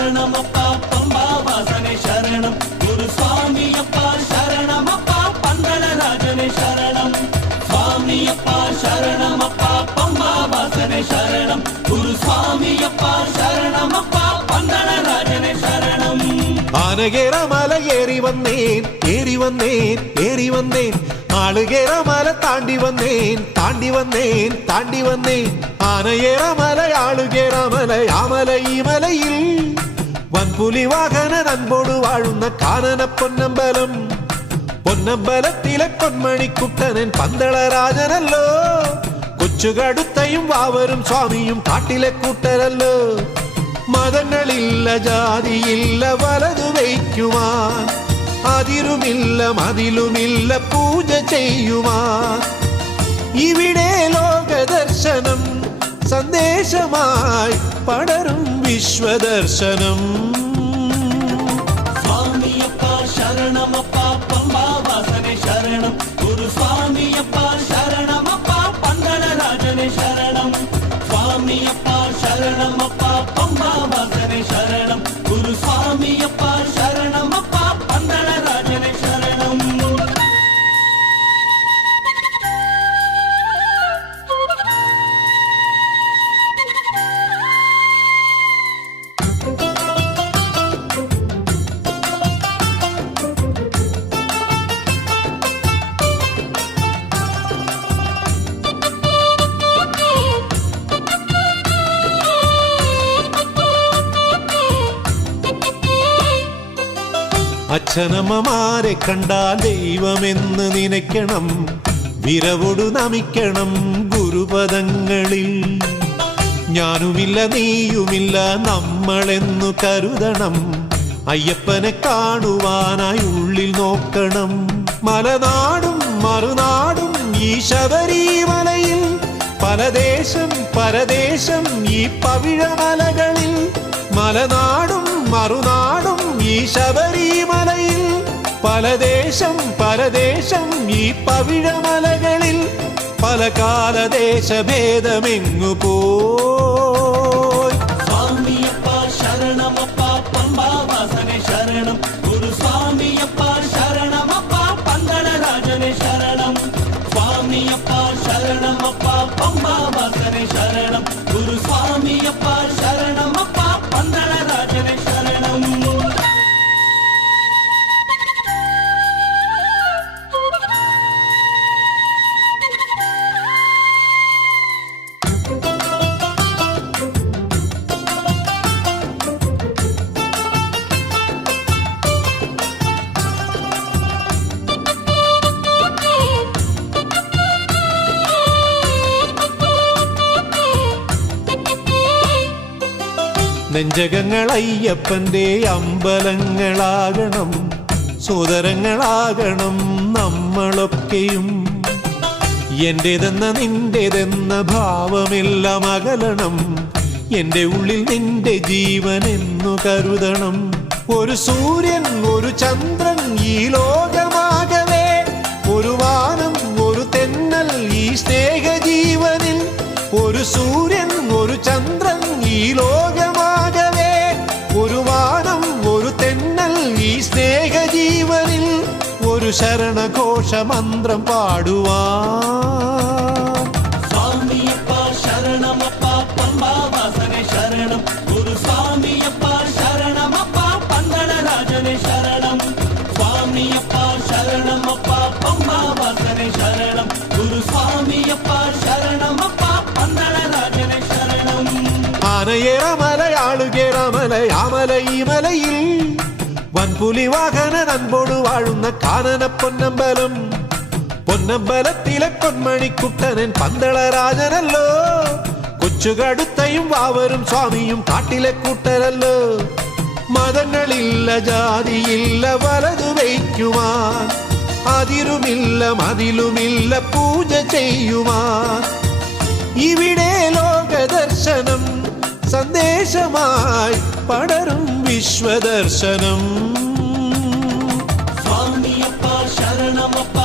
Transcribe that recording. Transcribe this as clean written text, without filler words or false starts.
சரணமப்பா பம்பா வாசனை சரணம் குரு சுவாமியப்பா சரணமப்பா பந்தளராஜனே சரணம் சுவாமியப்பா சரணமப்பா பம்பா வாசனை சரணம் குரு சுவாமியப்பா சரணமப்பா பந்தளராஜனே சரணம் ஆனகேற மலை ஏறி வந்தேன் ஏறி வந்தேன் ஏறி வந்தேன் ஆளுகேற மலை தாண்டி வந்தேன் தாண்டி வந்தேன் தாண்டி வந்தேன் ஆனையேற மலை ஆளுகேற மலை ஆமலை மலையில் വൻപുലി വാഹന നൻപോട് വാഴുന്ന കാനന പൊന്നമ്പലം പൊന്നമ്പലത്തിലെ പൊന്മണിക്കുട്ടനൻ പന്തളരാജനല്ലോ കൊച്ചുകടുത്തയും വാവരും സ്വാമിയും കാട്ടിലെ കൂട്ടരല്ലോ മതങ്ങളില്ല ജാതിയില്ല വലതു വയ്ക്കുവാൻ അതിരുമില്ല മതിലുമില്ല പൂജ ചെയ്യുവാൻ ഇവിടെ ലോകദർശനം സന്ദേശമായി പടരും വിശ്വദർശനം സ്വാമിയപ്പാ ശരണമപ്പാ പമ്പാ വാസനെ ശരണം ഗുരു സ്വാമിയപ്പാ ശരണമപ്പാ പന്തളരാജനെ ശരണം സ്വാമിയപ്പാ ശരണമപ്പാ പമ്പാ വാസനെ ശരണം ഗുരു സ്വാമിയപ്പാ ശരണമപ്പാ പന്തളരാജനെ ശരണം അച്ഛനമ്മമാരെ കണ്ടാൽ ദൈവമെന്ന് നനയ്ക്കണം വിരവോടു നമിക്കണം ഗുരുപദങ്ങളിൽ ഞാനുമില്ല നീയുമില്ല നമ്മളെന്നു കരുതണം അയ്യപ്പനെ കാണുവാനായി ഉള്ളിൽ നോക്കണം മലനാടും മറുനാടും ഈ ശബരിമലയിൽ പലദേശം പരദേശം ഈ പവിഴമലകളിൽ മലനാടും മറുനാടും ഈ ശബരിമലയിൽ പലദേശം പരദേശം ഈ പവിഴമലകളിൽ പല കാലദേശഭേദമെങ്ങു പോയി സ്വാമിയപ്പാ ശരണമപ്പാ പമ്പാ വാസനെ ശരണം ഗുരു സ്വാമിയപ്പാ ശരണമപ്പാ പന്തളരാജനെ ശരണം സ്വാമിയപ്പാ ശരണമപ്പാ പമ്പാ വാസനെ ശരണം ഗുരു സ്വാമിയപ്പാ ശരണമപ്പാ പന്തളരാജനെ ശരണം നെഞ്ചകങ്ങൾ അയ്യപ്പന്റെ അമ്പലങ്ങളാകണം സോദരങ്ങളാകണം നമ്മളൊക്കെയും എന്റേതെന്ന നിന്റേതെന്ന ഭാവമെല്ലാം അകലണം എന്റെ ഉള്ളിൽ നിന്റെ ജീവനെന്നു കരുതണം ഒരു സൂര്യൻ ഒരു ചന്ദ്രൻ ഈ ലോകമാകവേ ഒരു വാനം ഒരു തെന്നൽ ഈ സ്നേഹജീവനിൽ ഒരു സൂര്യൻ ഒരു ചന്ദ്രൻ ഈ ലോകമാകവേ ഒരു വാനം ഒരു തെന്നൽ ഈ സ്നേഹജീവനിൽ ഒരു ശരണഘോഷ മന്ത്രം പാടുവാൻ സ്വാമിയപ്പാ ശരണമപ്പാ പമ്പാ വാസനെ ശരണം ഗുരു സ്വാമിയപ്പാ ശരണമപ്പാ പന്തളരാജനെ ശരണം സ്വാമിയപ്പാ ശരണമപ്പാ പമ്പാ വാസനെ ശരണം ഗുരു സ്വാമിയപ്പാ ശരണമപ്പാ പന്തളരാജനെ ശരണം ആനയേറ മലയാളുകേറ മലയാമല ഈ മലയിൽ വൻപുലി വാഹന നൻപോട് വാഴുന്ന കാനന പൊന്നമ്പലം പൊന്നമ്പലത്തിലെ പൊന്മണിക്കുട്ടനൻ പന്തളരാജനല്ലോ കൊച്ചുകടുത്തയും വാവരും സ്വാമിയും കാട്ടിലെ കൂട്ടരല്ലോ മതങ്ങളില്ല ജാതിയില്ല വലതു വയ്ക്കുവാൻ അതിരുമില്ല മതിലുമില്ല പൂജ ചെയ്യുവാൻ ഇവിടെ ലോകദർശനം സന്ദേശമായി പടരും വിശ്വദർശനം സ്വാമിയപ്പാ ശരണമപ്പാ